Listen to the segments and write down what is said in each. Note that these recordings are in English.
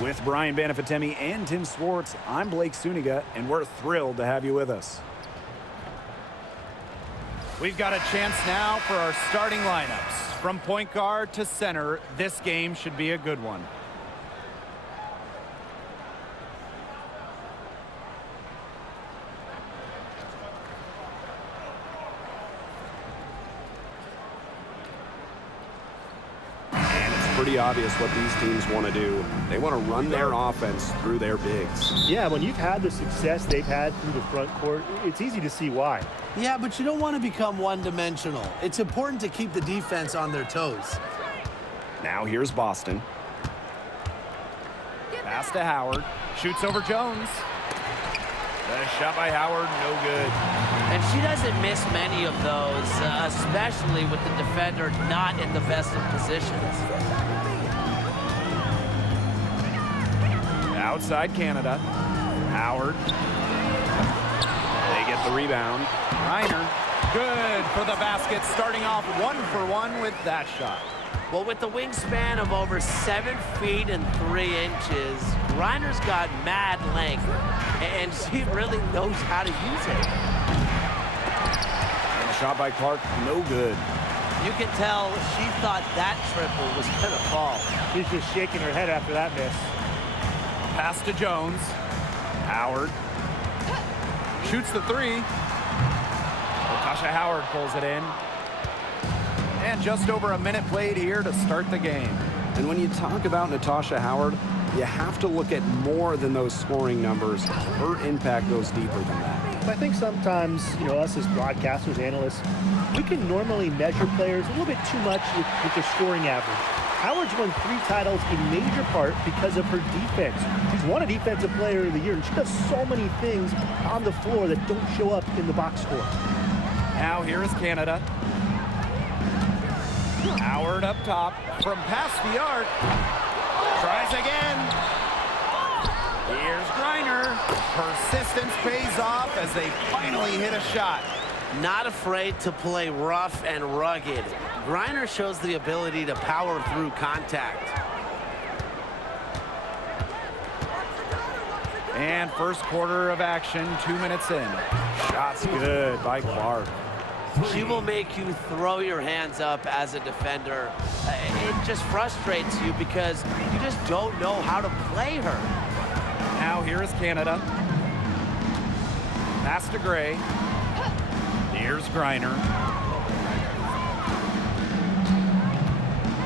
With Brian Banafitemi and Tim Swartz, I'm Blake Suniga, and we're thrilled to have you with us. We've got a chance now for our starting lineups. From point guard to center, this game should be a good one. Pretty obvious what these teams want to do. They want to run their offense through their bigs. Yeah, when you've had the success they've had through the front court, it's easy to see why. Yeah, but you don't want to become one-dimensional. It's important to keep the defense on their toes. Now here's Boston. Pass to Howard. Shoots over Jones. The shot by Howard, no good. And she doesn't miss many of those, especially with the defender not in the best of positions. Outside Canada. Howard. They get the rebound. Reiner. Good for the basket, starting off 1-for-1 with that shot. Well, with the wingspan of over 7 feet and 3 inches, Reiner's got mad length, and she really knows how to use it. And a shot by Clark, no good. You can tell she thought that triple was going to fall. She's just shaking her head after that miss. Pass to Jones. Howard. Shoots the three. Natasha Howard pulls it in. And just over a minute played here to start the game. And when you talk about Natasha Howard, you have to look at more than those scoring numbers. Her impact goes deeper than that. I think sometimes, us as broadcasters, analysts, we can normally measure players a little bit too much with their scoring average. Howard's won 3 titles in major part because of her defense. She's won a Defensive Player of the Year, and she does so many things on the floor that don't show up in the box score. Now here is Canada. Howard up top from past the arc. Tries again. Here's Reiner. Persistence pays off as they finally hit a shot. Not afraid to play rough and rugged. Reiner shows the ability to power through contact. And first quarter of action, 2 minutes in. Shots good by Clark. She will make you throw your hands up as a defender. It just frustrates you because you just don't know how to play her. Now here is Canada. Pass to Gray. Here's Reiner.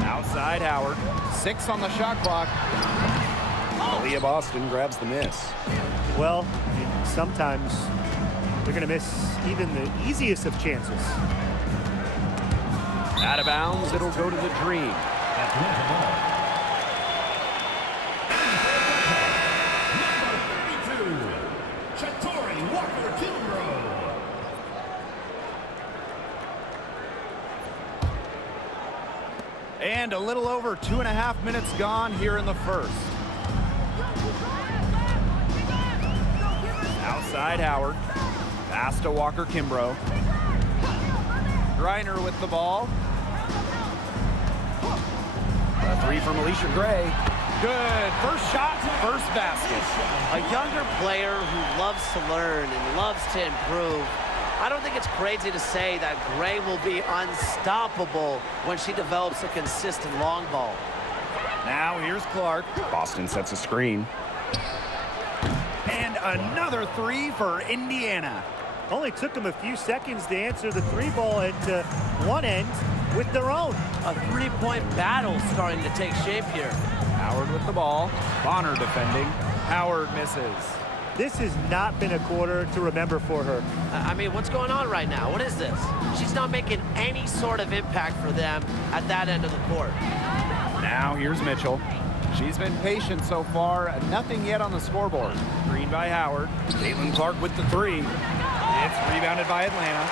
Outside Howard. 6 on the shot clock. Aaliyah Boston grabs the miss. Well, sometimes they're going to miss even the easiest of chances. Out of bounds, it'll go to the Dream. And a little over 2.5 minutes gone here in the first. Outside Howard. Pass to Walker Kimbrough. Reiner with the ball. A 3 from Alicia Gray. Good. First shot, first basket. A younger player who loves to learn and loves to improve. I don't think it's crazy to say that Gray will be unstoppable when she develops a consistent long ball. Now here's Clark. Boston sets a screen. And another 3 for Indiana. Only took them a few seconds to answer the 3-ball at one end with their own. A 3-point battle starting to take shape here. Howard with the ball. Bonner defending. Howard misses. This has not been a quarter to remember for her. I mean, what's going on right now? What is this? She's not making any sort of impact for them at that end of the court. Now here's Mitchell. She's been patient so far. Nothing yet on the scoreboard. Green by Howard. Caitlin Clark with the three. It's rebounded by Atlanta.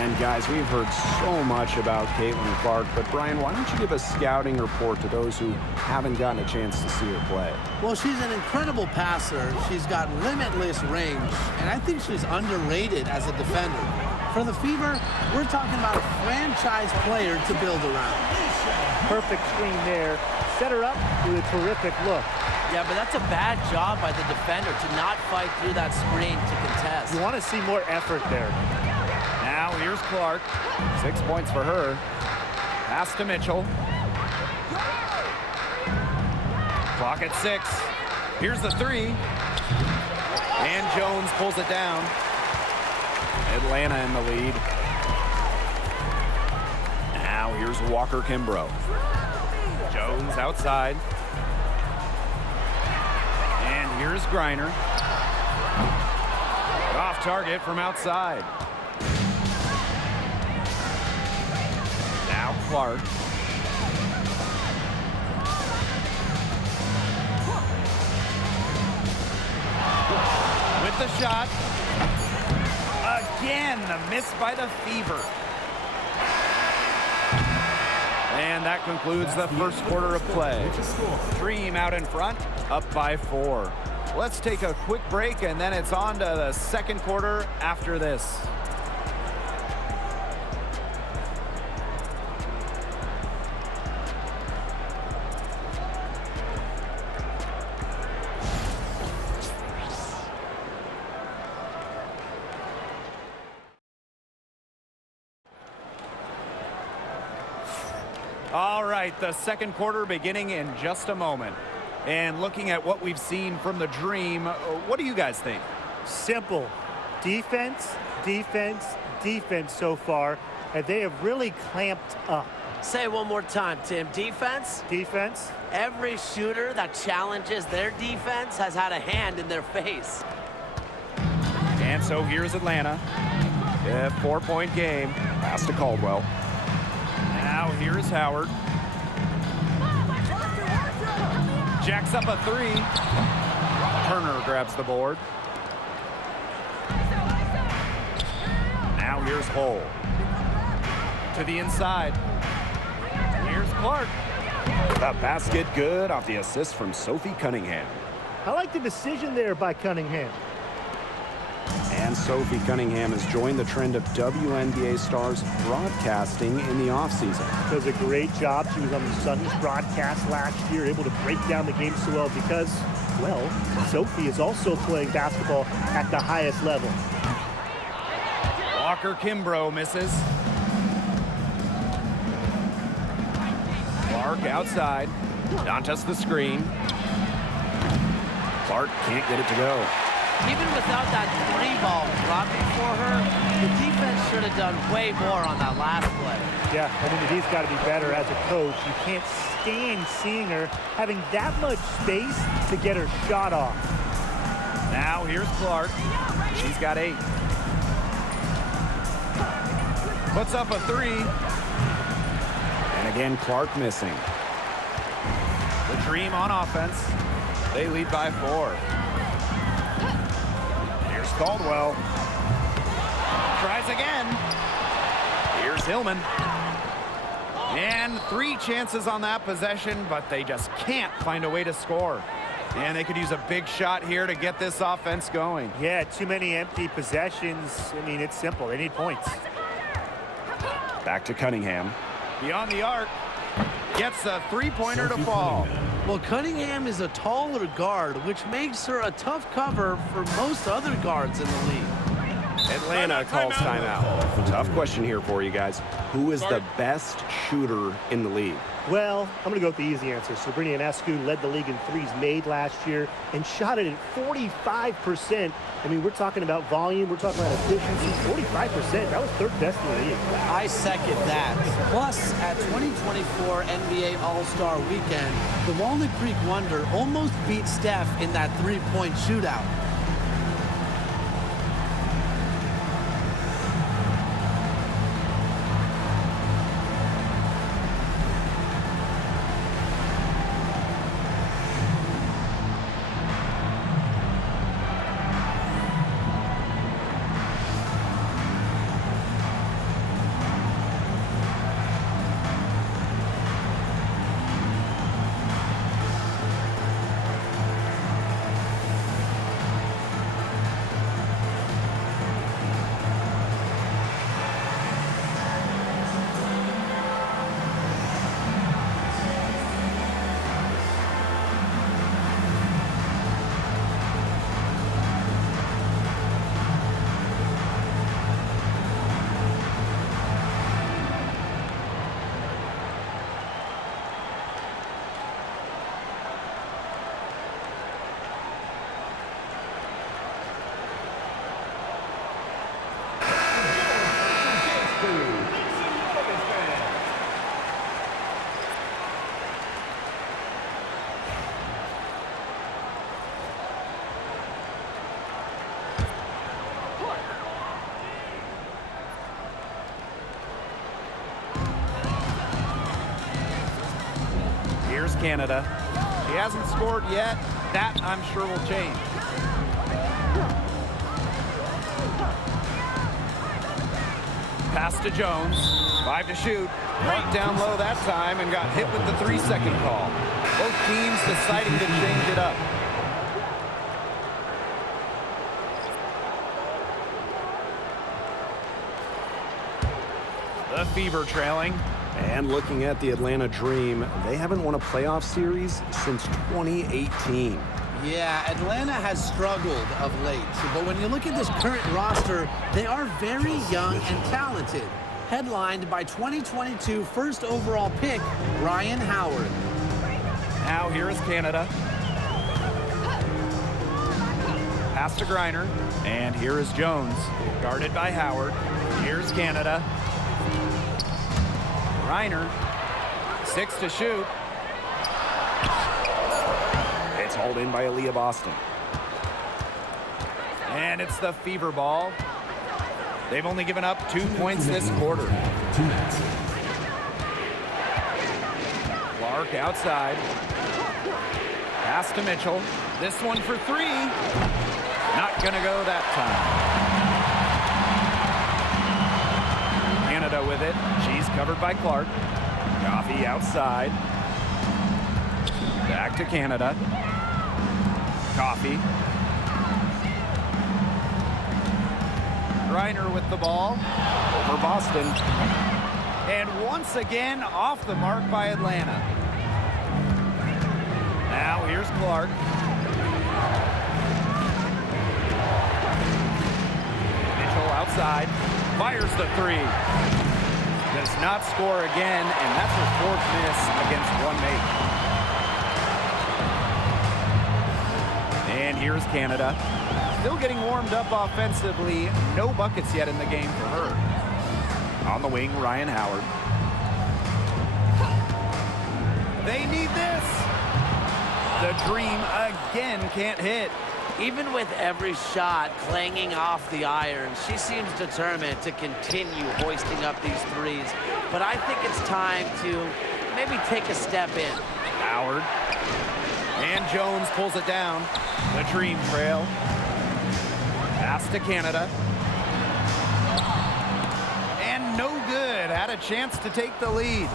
And guys, we've heard so much about Caitlin Clark, but Brian, why don't you give a scouting report to those who haven't gotten a chance to see her play? Well, she's an incredible passer. She's got limitless range, and I think she's underrated as a defender. For the Fever, we're talking about a franchise player to build around. Perfect screen there. Set her up with a terrific look. Yeah, but that's a bad job by the defender to not fight through that screen to contest. You want to see more effort there. Now here's Clark. 6 points for her. Pass to Mitchell. Clock at 6. Here's the three. And Jones pulls it down. Atlanta in the lead. Now here's Walker Kimbrough. Jones outside. And here's Griner. Off target from outside. Now Clark. With the shot. Again, the miss by the Fever. And that concludes the first quarter of play. Dream out in front, up by 4. Let's take a quick break, and then it's on to the second quarter after this. All right, the second quarter beginning in just a moment. And looking at what we've seen from the Dream, what do you guys think? Simple. Defense, defense, defense so far, and they have really clamped up. Say it one more time, Tim. Defense? Defense? Every shooter that challenges their defense has had a hand in their face. And so here's Atlanta. A 4-point game. Pass to Caldwell. Now here's Howard. Jacks up a 3. Turner grabs the board. Now here's Hull. To the inside. Here's Clark. The basket good off the assist from Sophie Cunningham. I like the decision there by Cunningham. And Sophie Cunningham has joined the trend of WNBA stars broadcasting in the offseason. Does a great job. She was on the Suns broadcast last year, able to break down the game so well because, well, Sophie is also playing basketball at the highest level. Walker Kimbrough misses. Clark outside. Dantas the screen. Clark can't get it to go. Even without that 3-ball dropped before her, the defense should have done way more on that last play. Yeah, I mean, he's got to be better as a coach. You can't stand seeing her having that much space to get her shot off. Now here's Clark. She's got 8. Puts up a 3. And again, Clark missing. The Dream on offense. They lead by 4. Here's Caldwell. Tries again. Here's Hillman. And 3 chances on that possession, but they just can't find a way to score. And they could use a big shot here to get this offense going. Yeah, too many empty possessions. I mean, it's simple. They need points. Back to Cunningham. Beyond the arc. Gets a 3-pointer to fall. Well, Cunningham is a taller guard, which makes her a tough cover for most other guards in the league. Atlanta calls timeout. Tough question here for you guys. Who is the best shooter in the league? Well, I'm going to go with the easy answer. Sabrina Ionescu led the league in threes made last year and shot it at 45%. I mean, we're talking about volume. We're talking about efficiency. 45%. That was third best in the league. I second that. Plus, at 2024 NBA All-Star Weekend, the Walnut Creek Wonder almost beat Steph in that 3-point shootout. Canada. She hasn't scored yet. That, I'm sure, will change. Pass to Jones. 5 to shoot. Right down low that time and got hit with the 3-second call. Both teams deciding to change it up. The Fever trailing. And looking at the Atlanta Dream, they haven't won a playoff series since 2018. Yeah, Atlanta has struggled of late, but when you look at this current roster, they are very young and talented. Headlined by 2022 first overall pick, Ryan Howard. Now here is Canada. Pass to Griner. And here is Jones. Guarded by Howard. Here's Canada. Griner. 6 to shoot. It's hauled in by Aaliyah Boston. And it's the Fever ball. They've only given up 2 points this quarter. Clark outside. Pass to Mitchell. This one for 3. Not going to go that time. Canada with it. She's covered by Clark. Coffee outside. Back to Canada. Coffee. Griner with the ball. For Boston. And once again, off the mark by Atlanta. Now here's Clark. Mitchell outside. Fires the 3. Does not score again, and that's her 4th miss against one mate. And here's Canada. Still getting warmed up offensively. No buckets yet in the game for her. On the wing, Ryan Howard. They need this. The Dream again can't hit. Even with every shot clanging off the iron, she seems determined to continue hoisting up these threes. But I think it's time to maybe take a step in. Howard. And Jones pulls it down. The Dream trail. Pass to Canada. And no good. Had a chance to take the lead.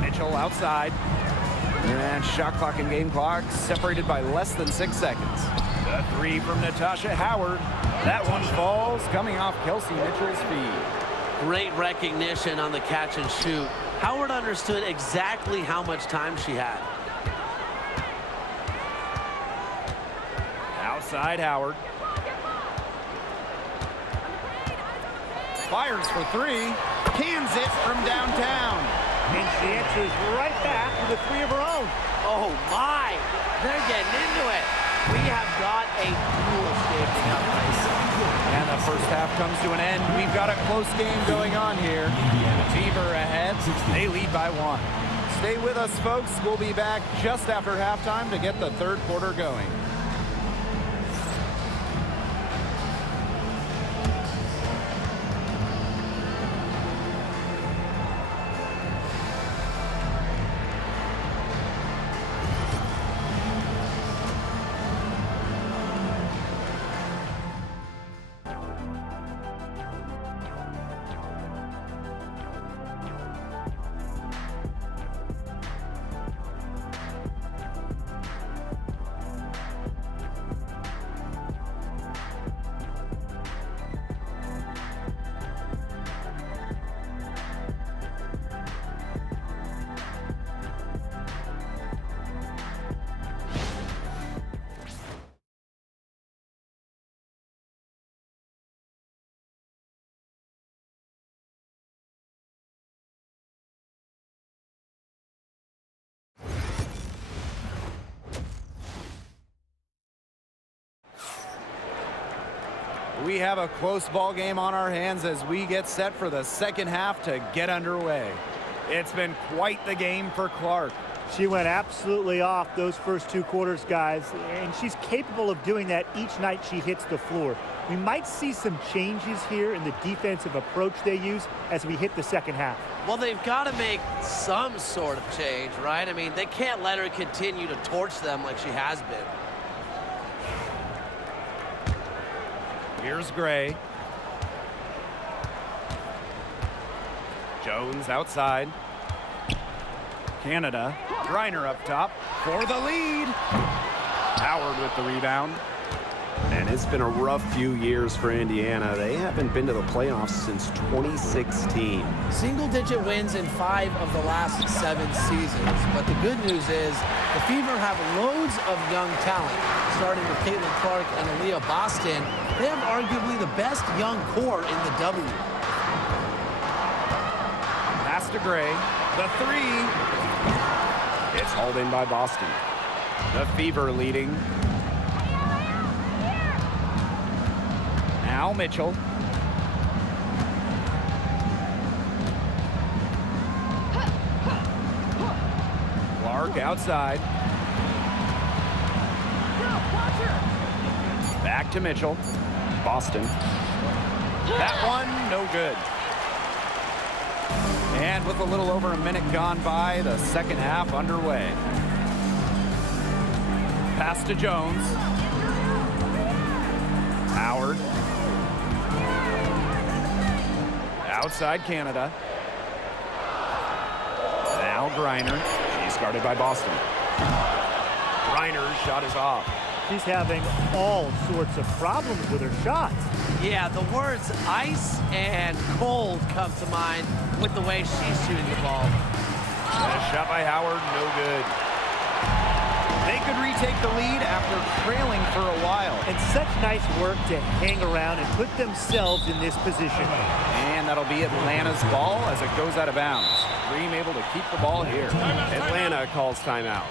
Mitchell outside. And shot clock and game clock separated by less than 6 seconds. The 3 from Natasha Howard. That one falls, coming off Kelsey Mitchell's feed. Great recognition on the catch and shoot. Howard understood exactly how much time she had. Outside Howard. Fires for 3. Cans it from downtown. And she answers right back with a 3 of her own. Oh my, they're getting into it. We have got a duel shaping up. And the first half comes to an end. We've got a close game going on here. Fever ahead. They lead by 1. Stay with us, folks. We'll be back just after halftime to get the third quarter going. We have a close ball game on our hands as we get set for the second half to get underway. It's been quite the game for Clark. She went absolutely off those first 2 quarters, guys, and she's capable of doing that each night she hits the floor. We might see some changes here in the defensive approach they use as we hit the second half. Well, they've got to make some sort of change, right? I mean, they can't let her continue to torch them like she has been. Here's Gray. Jones outside. Canada. Griner up top for the lead. Howard with the rebound. And it's been a rough few years for Indiana. They haven't been to the playoffs since 2016. Single-digit wins in 5 of the last 7 seasons. But the good news is the Fever have loads of young talent. Starting with Caitlin Clark and Aaliyah Boston, they have arguably the best young core in the W. Pass to Gray. The 3. It's hauled in by Boston. The Fever leading. Now Mitchell. Clark outside. Back to Mitchell. Boston. That one, no good. And with a little over a minute gone by, the second half underway. Pass to Jones. Howard. Outside Canada. Now Griner. She's guarded by Boston. Griner's shot is off. She's having all sorts of problems with her shots. Yeah, the words ice and cold come to mind with the way she's shooting the ball. A shot by Howard, no good. They could retake the lead after trailing for a while. And such nice work to hang around and put themselves in this position. And that'll be Atlanta's ball as it goes out of bounds. Dream able to keep the ball here. Atlanta calls timeout.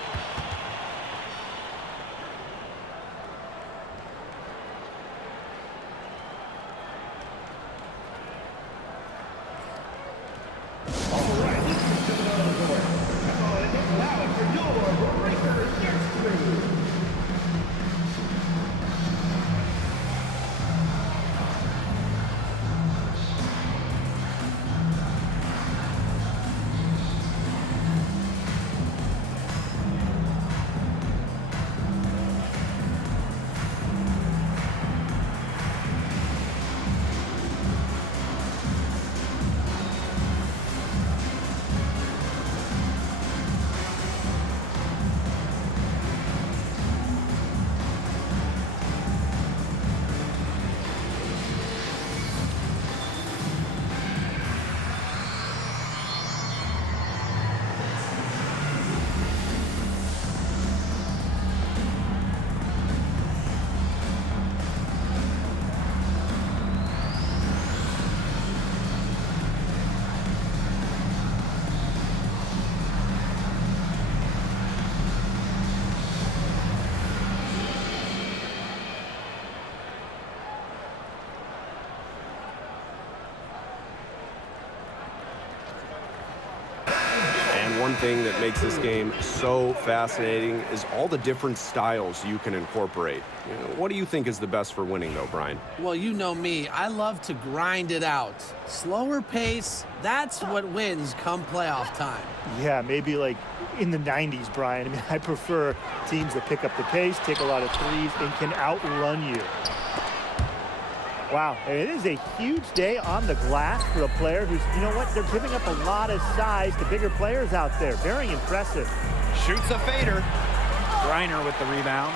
One thing that makes this game so fascinating is all the different styles you can incorporate. What do you think is the best for winning, though, Brian? Well, you know me. I love to grind it out. Slower pace, that's what wins come playoff time. Yeah, maybe like in the 90s, Brian. I mean, I prefer teams that pick up the pace, take a lot of threes, and can outrun you. Wow, it is a huge day on the glass for a player who's, you know what, they're giving up a lot of size to bigger players out there. Very impressive. Shoots a fader. Griner with the rebound.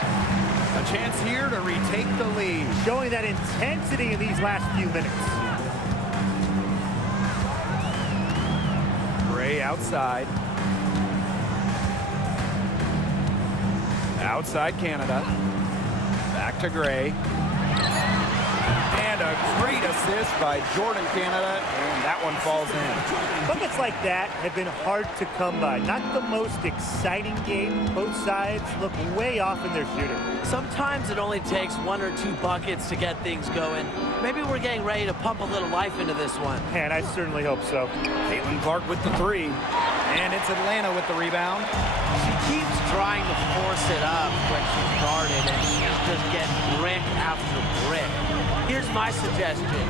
A chance here to retake the lead. Showing that intensity in these last few minutes. Gray outside. Outside Canada. Back to Gray. And a great assist by Jordan Canada, and that one falls in. Buckets like that have been hard to come by. Not the most exciting game. Both sides look way off in their shooting. Sometimes it only takes 1 or 2 buckets to get things going. Maybe we're getting ready to pump a little life into this one. Man, I certainly hope so. Caitlin Clark with the 3. And it's Atlanta with the rebound. She keeps trying to force it up when she's guarded, and she's just getting brick after brick. Here's my suggestion.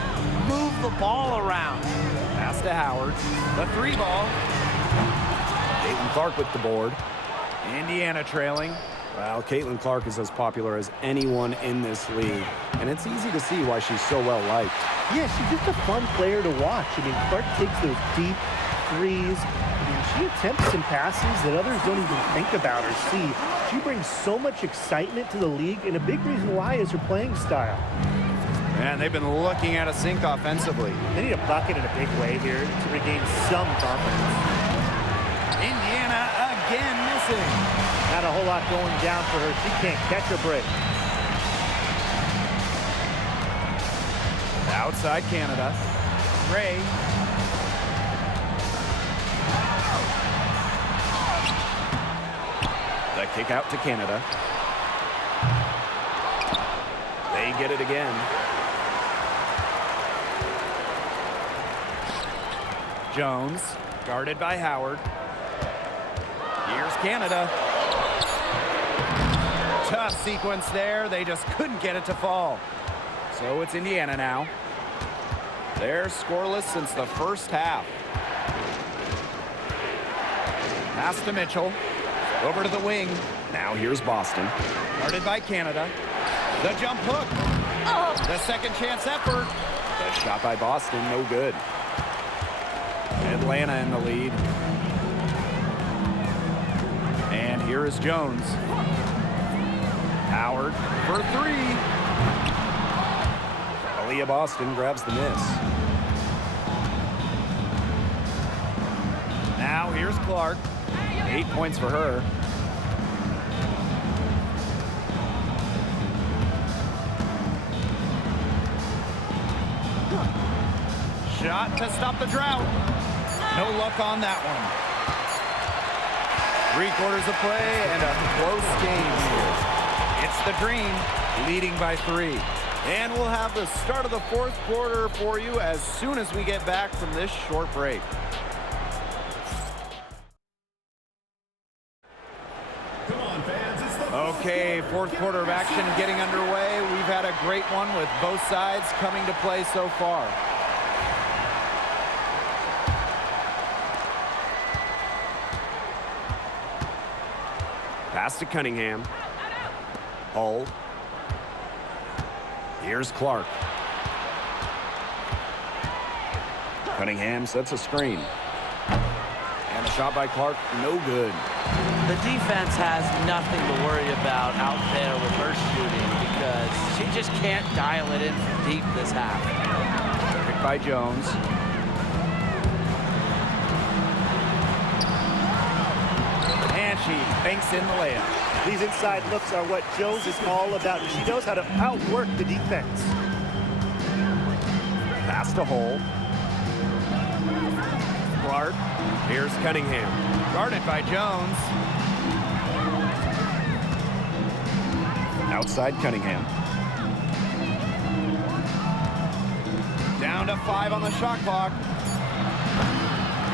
Move the ball around. Pass to Howard. The 3 ball. Caitlin Clark with the board. Indiana trailing. Well, Caitlin Clark is as popular as anyone in this league, and it's easy to see why she's so well liked. Yeah, she's just a fun player to watch. I mean, Clark takes those deep threes. I mean, she attempts some passes that others don't even think about or see. She brings so much excitement to the league, and a big reason why is her playing style. And they've been looking at a sink offensively. They need a bucket in a big way here to regain some confidence. Indiana again missing. Not a whole lot going down for her. She can't catch a break. Outside Canada. Ray. The kick out to Canada. They get it again. Jones, guarded by Howard. Here's Canada. Tough sequence there. They just couldn't get it to fall. So it's Indiana now. They're scoreless since the first half. Pass to Mitchell. Over to the wing. Now here's Boston. Guarded by Canada. The jump hook. The second chance effort. The shot by Boston, no good. Atlanta in the lead. And here is Jones. Howard for 3. Aaliyah Boston grabs the miss. Now here's Clark. 8 points for her. Shot to stop the drought. No luck on that one. 3/4 of play and a close game here. It's the Dream leading by 3. And we'll have the start of the 4th quarter for you as soon as we get back from this short break. Okay, 4th quarter of action getting underway. We've had a great one with both sides coming to play so far. Pass to Cunningham. Hull. Here's Clark. Cunningham sets a screen. And a shot by Clark, no good. The defense has nothing to worry about out there with her shooting because she just can't dial it in from deep this half. Picked by Jones. And she banks in the layup. These inside looks are what Jones is all about. She knows how to outwork the defense. Pass to Hull. Clark. Here's Cunningham. Guarded by Jones. Outside Cunningham. Down to 5 on the shot clock.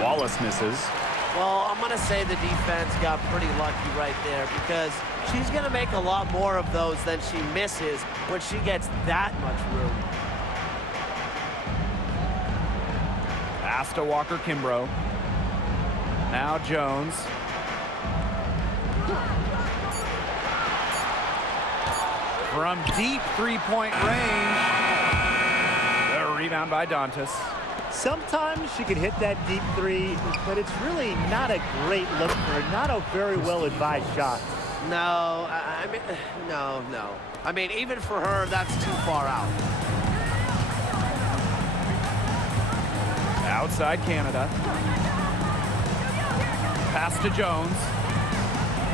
Wallace misses. Well, I'm going to say the defense got pretty lucky right there because she's going to make a lot more of those than she misses when she gets that much room. Pass to Walker Kimbrough. Now Jones. From deep three-point range. The rebound by Dantas. Sometimes she can hit that deep 3, but it's really not a great look for her. Not a very well-advised shot. No, I mean, no. I mean, even for her, that's too far out. Outside Canada. Pass to Jones.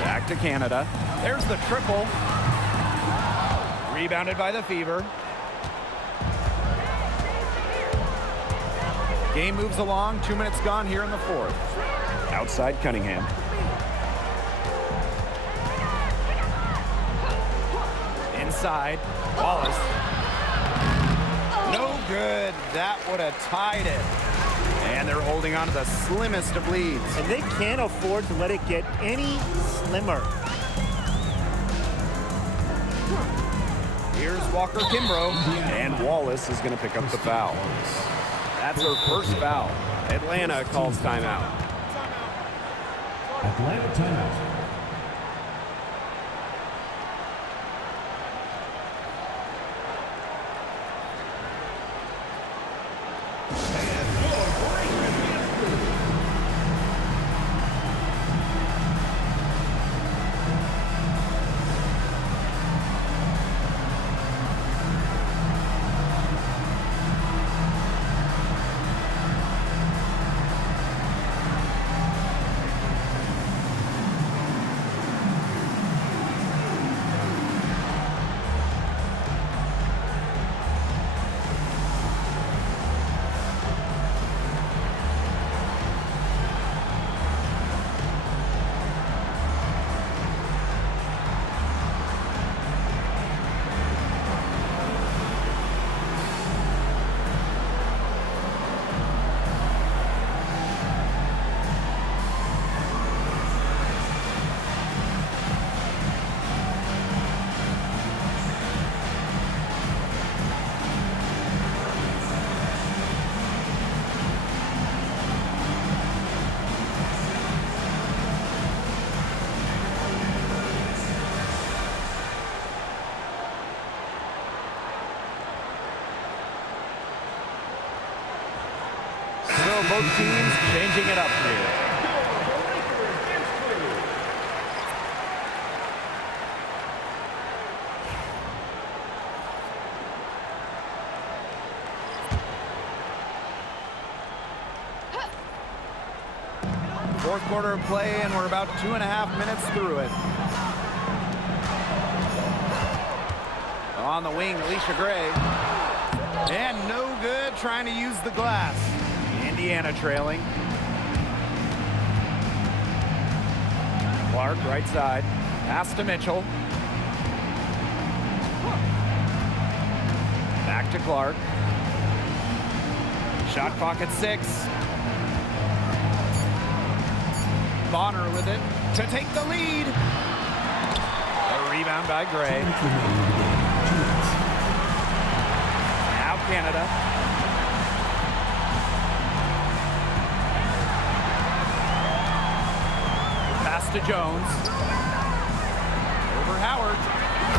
Back to Canada. There's the triple. Rebounded by the Fever. Game moves along. 2 minutes gone here in the 4th. Outside Cunningham. Inside. Wallace. No good. That would have tied it. And they're holding on to the slimmest of leads. And they can't afford to let it get any slimmer. Here's Walker Kimbrough. And Wallace is going to pick up the foul. That's her first foul. Atlanta calls timeout. Atlanta timeout. So both teams changing it up here. Fourth quarter of play, and we're about 2.5 minutes through it. On the wing, Alicia Gray. And no good, trying to use the glass. Indiana trailing. Clark, right side. Pass to Mitchell. Back to Clark. Shot clock at 6. Bonner with it to take the lead. A rebound by Gray. Now Canada. Pass to Jones. Over Howard.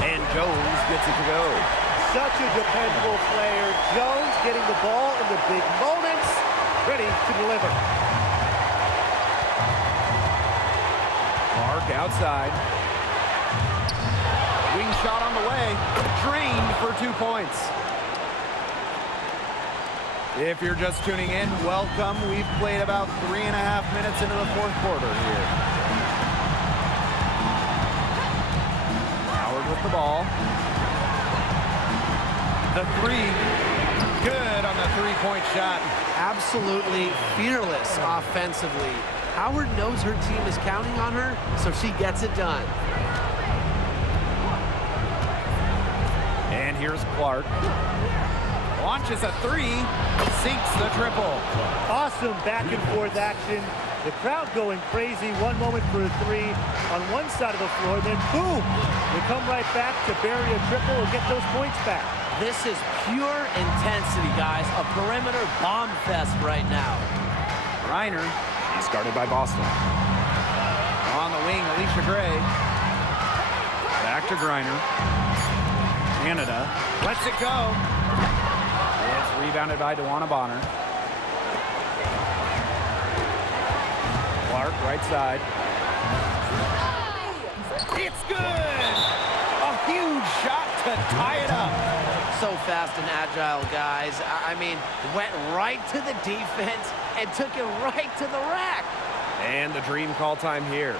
And Jones gets it to go. Such a dependable player. Jones getting the ball in the big moments, ready to deliver. Clark outside. Wing shot on the way. Drained for 2 points. If you're just tuning in, welcome. We've played about 3.5 minutes into the fourth quarter here. Howard with the ball. The three. Good on the three-point shot. Absolutely fearless offensively. Howard knows her team is counting on her, so she gets it done. And here's Clark. Launches a three, sinks the triple. Awesome back and forth action. The crowd going crazy. One moment for a three on one side of the floor, then boom! They come right back to bury a triple and get those points back. This is pure intensity, guys. A perimeter bomb fest right now. Reiner. He's guarded by Boston. On the wing, Alicia Gray. Back to Griner. Canada lets it go. It's rebounded by DeWanna Bonner. Clark, right side. It's good! A huge shot to tie it up. So fast and agile, guys. I mean, went right to the defense and took it right to the rack. And the dream call time here.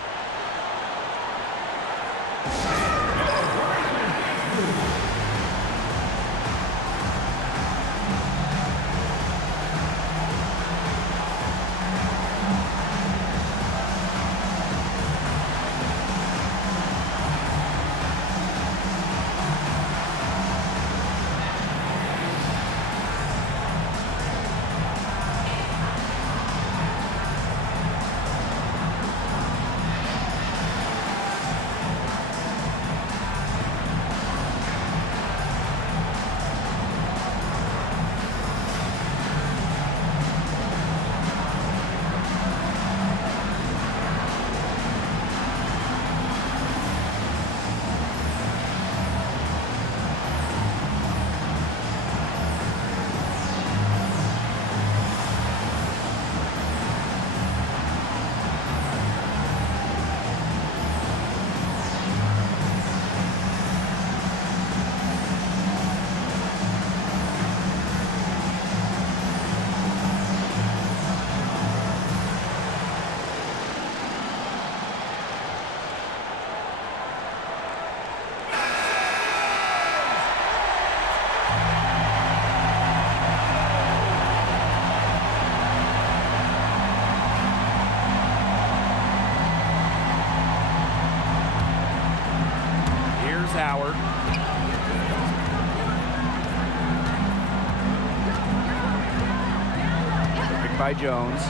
by Jones.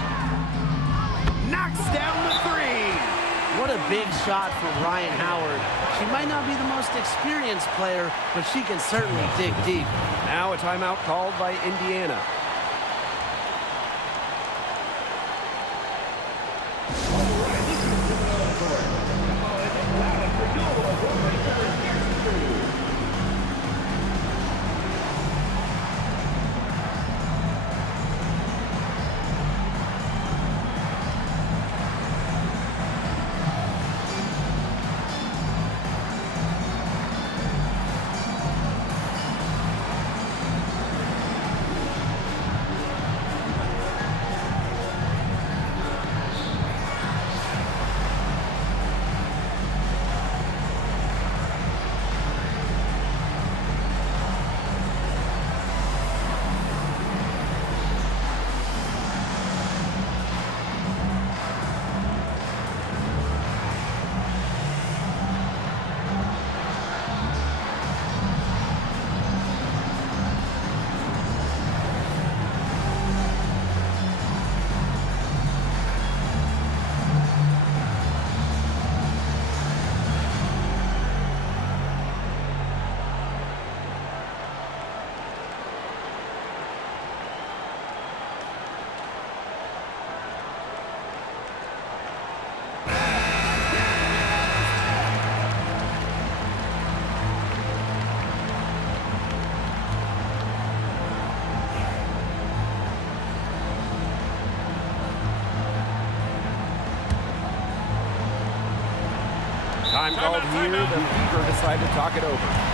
Knocks down the three. What a big shot from Ryan Howard. She might not be the most experienced player, but she can certainly dig deep. Now a timeout called by Indiana. Time called here. The Fever decide to talk it over.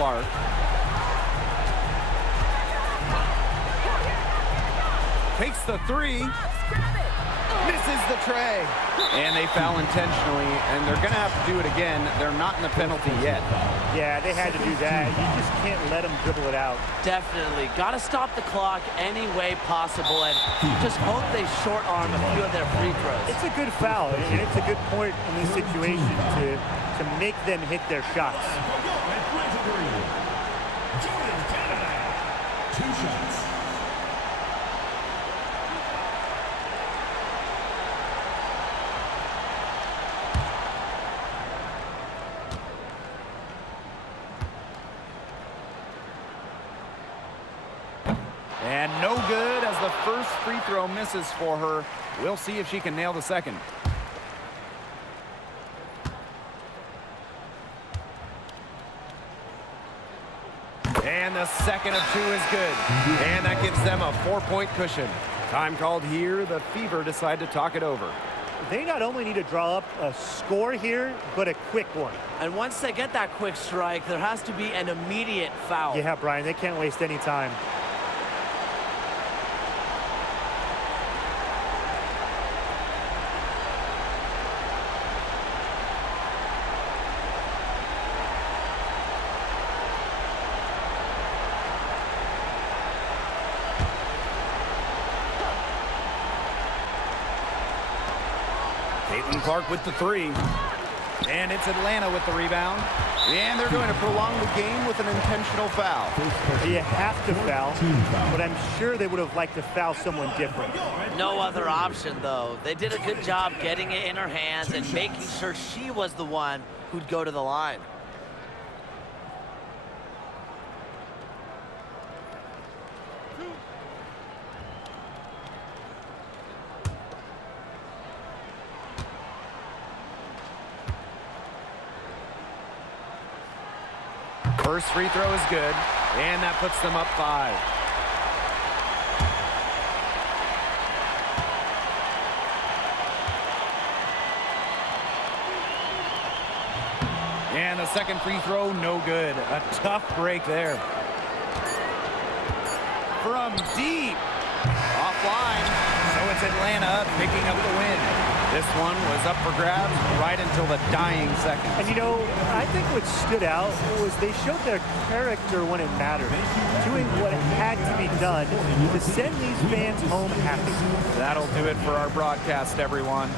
Clark. Takes the three. Misses the tray. And they foul intentionally, and they're going to have to do it again. They're not in the penalty yet. Yeah, they had to do that. You just can't let them dribble it out. Definitely. Got to stop the clock any way possible and just hope they short arm a few of their free throws. It's a good foul, and it's a good point in this situation to make them hit their shots. And no good as the first free throw misses for her. We'll see if she can nail the second. And the second of two is good. And that gives them a 4-point cushion. Time called here. The Fever decide to talk it over. They not only need to draw up a score here, but a quick one. And once they get that quick strike, there has to be an immediate foul. Yeah, Brian, they can't waste any time. Caitlin Clark with the three. And it's Atlanta with the rebound. And they're going to prolong the game with an intentional foul. You have to foul, but I'm sure they would have liked to foul someone different. No other option, though. They did a good job getting it in her hands and making sure she was the one who'd go to the line. First free throw is good, and that puts them up 5. And the second free throw, no good. A tough break there. From deep, offline, so it's Atlanta picking up the win. This one was up for grabs right until the dying seconds. And, you know, I think what stood out was they showed their character when it mattered, doing what had to be done to send these fans home happy. That'll do it for our broadcast, everyone.